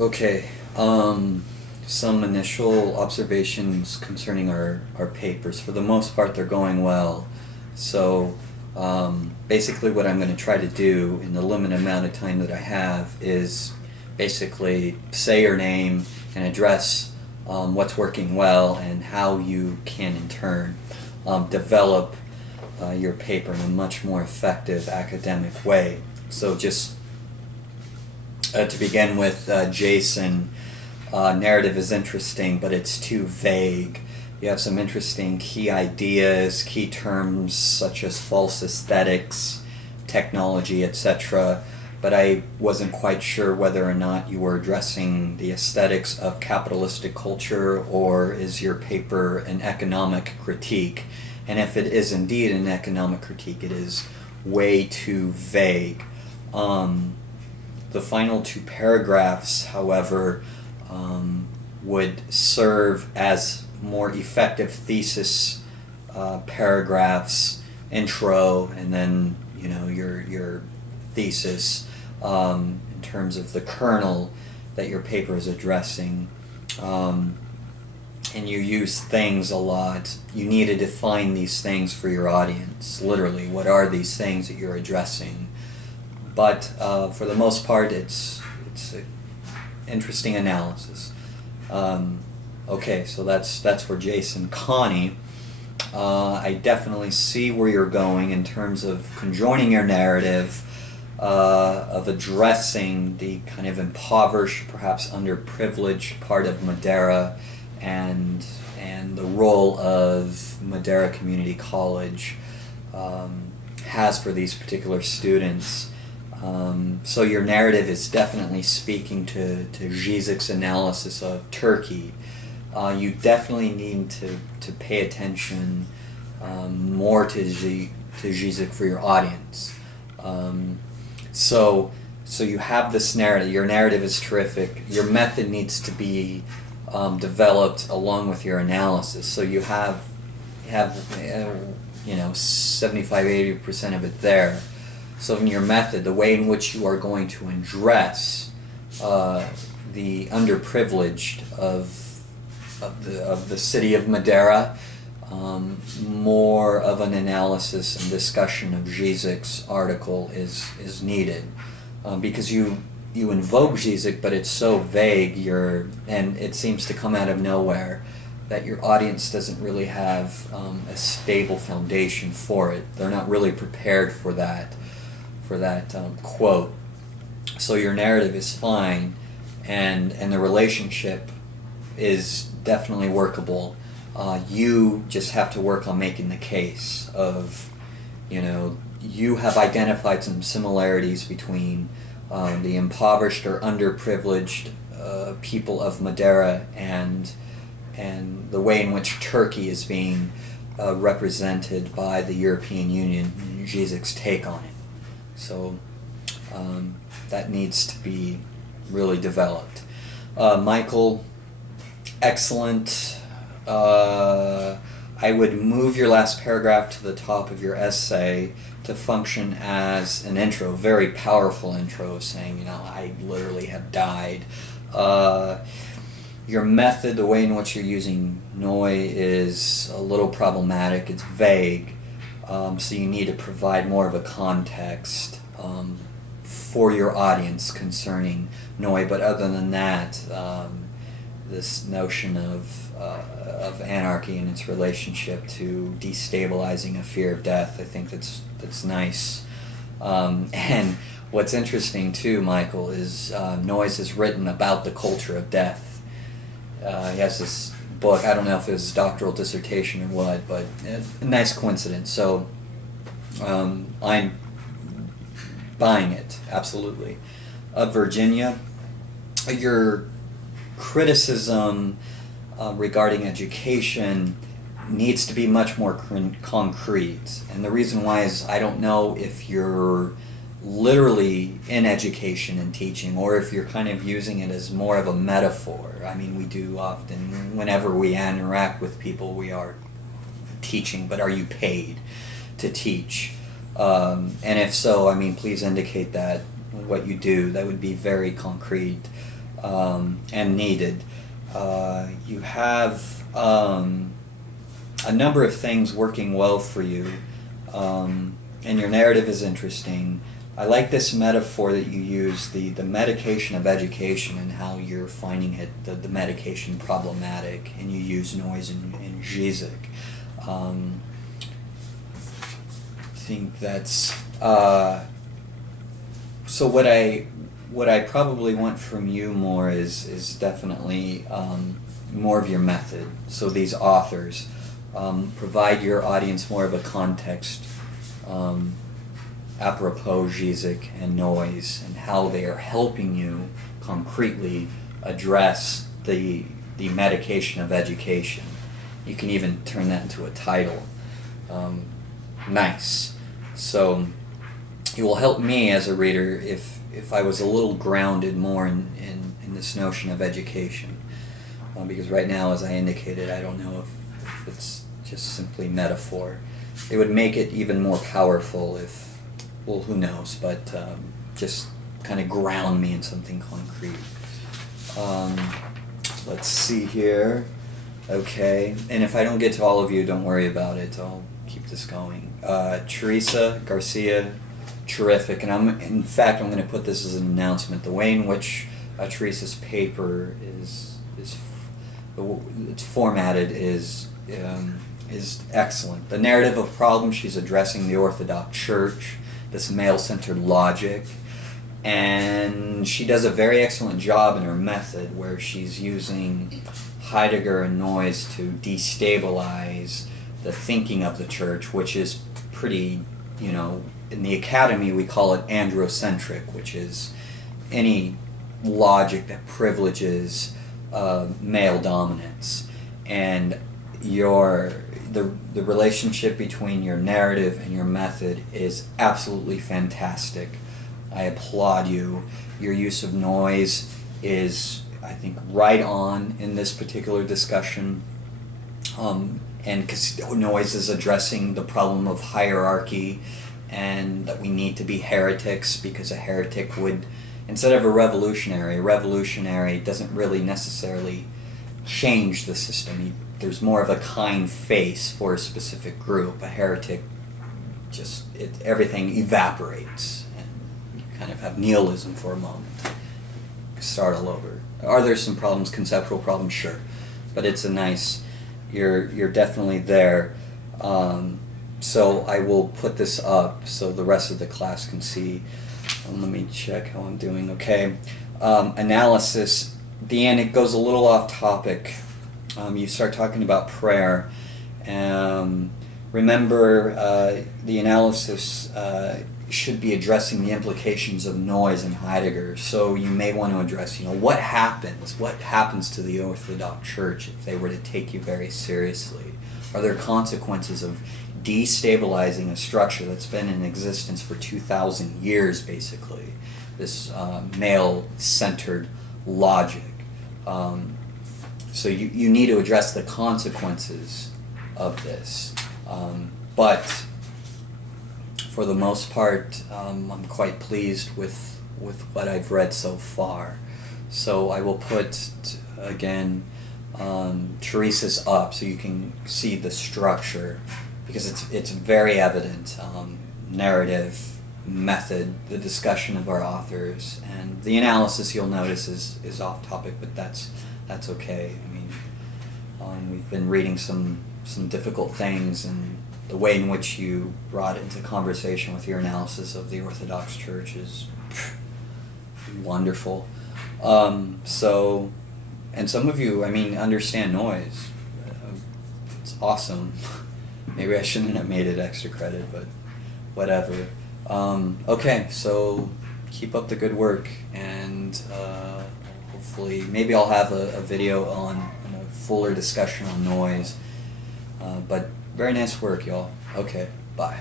Okay, some initial observations concerning our papers. For the most part, they're going well. So, basically, what I'm going to try to do in the limited amount of time that I have is basically say your name and address what's working well and how you can, in turn, develop your paper in a much more effective academic way. So, just to begin with, Jason, narrative is interesting, but it's too vague. You have some interesting key ideas, key terms such as false aesthetics, technology, etc. But I wasn't quite sure whether or not you were addressing the aesthetics of capitalistic culture, or is your paper an economic critique? And if it is indeed an economic critique, it is way too vague. The final two paragraphs, however, would serve as more effective thesis paragraphs, intro, and then your thesis in terms of the kernel that your paper is addressing. And you use things a lot. You need to define these things for your audience. Literally, what are these things that you're addressing? But for the most part, it's an interesting analysis. Okay, so that's for Jason. Connie, I definitely see where you're going in terms of conjoining your narrative, of addressing the kind of impoverished, perhaps underprivileged part of Madera, and the role of Madera Community College has for these particular students. So your narrative is definitely speaking to Zizek's analysis of Turkey. You definitely need to pay attention more to Zizek for your audience. So you have this narrative. Your narrative is terrific. Your method needs to be developed along with your analysis. So you have 75-80% of it there. So in your method, the way in which you are going to address the underprivileged of the city of Madera, more of an analysis and discussion of Zizek's article is needed, because you invoke Zizek, but it's so vague, and it seems to come out of nowhere, that your audience doesn't really have a stable foundation for it. They're not really prepared for that quote. So your narrative is fine, and the relationship is definitely workable. You just have to work on making the case of, you have identified some similarities between the impoverished or underprivileged people of Madera and the way in which Turkey is being represented by the European Union and Zizek's take on it. So that needs to be really developed. Michael, excellent. I would move your last paragraph to the top of your essay to function as an intro, very powerful intro, saying, I literally have died. Your method, the way in which you're using Noi, is a little problematic. It's vague. So you need to provide more of a context for your audience concerning Noi. But other than that, this notion of anarchy and its relationship to destabilizing a fear of death, I think that's nice. And what's interesting too, Michael, is Noyes has written about the culture of death. He has this book, I don't know if it was his doctoral dissertation or what, but a nice coincidence. So I'm buying it, absolutely. Virginia, your criticism regarding education needs to be much more concrete. And the reason why is I don't know if you're literally in education and teaching, or if you're kind of using it as more of a metaphor. I mean, we do often, whenever we interact with people, we are teaching, but are you paid to teach? And if so, I mean, please indicate that what you do. That would be very concrete. and needed. You have a number of things working well for you, and your narrative is interesting. I like this metaphor that you use, the medication of education, and how you're finding it, the medication problematic, and you use noise in Żyzek. I think that's so what I probably want from you more is definitely more of your method. So these authors provide your audience more of a context apropos Żyzek and noise, and how they are helping you concretely address the medication of education. You can even turn that into a title. Nice. So it will help me as a reader if I was a little grounded more in this notion of education. Because right now, as I indicated, I don't know if it's just simply metaphor. It would make it even more powerful if, well, who knows, but just kind of ground me in something concrete. Let's see here. Okay, and if I don't get to all of you, don't worry about it. I'll keep this going. Teresa Garcia, terrific, and in fact, I'm going to put this as an announcement. The way in which Teresa's paper is it's formatted is excellent. The narrative of problems she's addressing the Orthodox Church, this male-centered logic, and she does a very excellent job in her method where she's using Heidegger and noise to destabilize the thinking of the church, which is pretty, in the academy we call it androcentric, which is any logic that privileges male dominance. And the relationship between your narrative and your method is absolutely fantastic. I applaud you. Your use of noise is, I think, right on in this particular discussion. And because noise is addressing the problem of hierarchy, and that we need to be heretics, because a heretic would, instead of a revolutionary doesn't really necessarily change the system. There's more of a kind face for a specific group. A heretic, everything evaporates, and you kind of have nihilism for a moment. Start all over. Are there some problems, conceptual problems? Sure, but it's a nice. You're definitely there. So I will put this up so the rest of the class can see. Let me check how I'm doing. Okay, analysis. Deanne, it goes a little off topic. You start talking about prayer. Remember, the analysis should be addressing the implications of noise in Heidegger. So you may want to address, what happens to the Orthodox Church if they were to take you very seriously? Are there consequences of destabilizing a structure that's been in existence for 2,000 years, basically? This male-centered logic. So you need to address the consequences of this. But for the most part, I'm quite pleased with what I've read so far. So I will put, again, Teresa's up so you can see the structure, because it's very evident. Narrative, method, the discussion of our authors, and the analysis, you'll notice, is off topic, but that's okay. I mean, we've been reading some difficult things, and the way in which you brought it into conversation with your analysis of the Orthodox Church is wonderful. So, and some of you, understand noise. It's awesome. Maybe I shouldn't have made it extra credit, but whatever. Okay, so keep up the good work, and hopefully, maybe I'll have a video on a fuller discussion on noise. But very nice work, y'all. Okay, bye.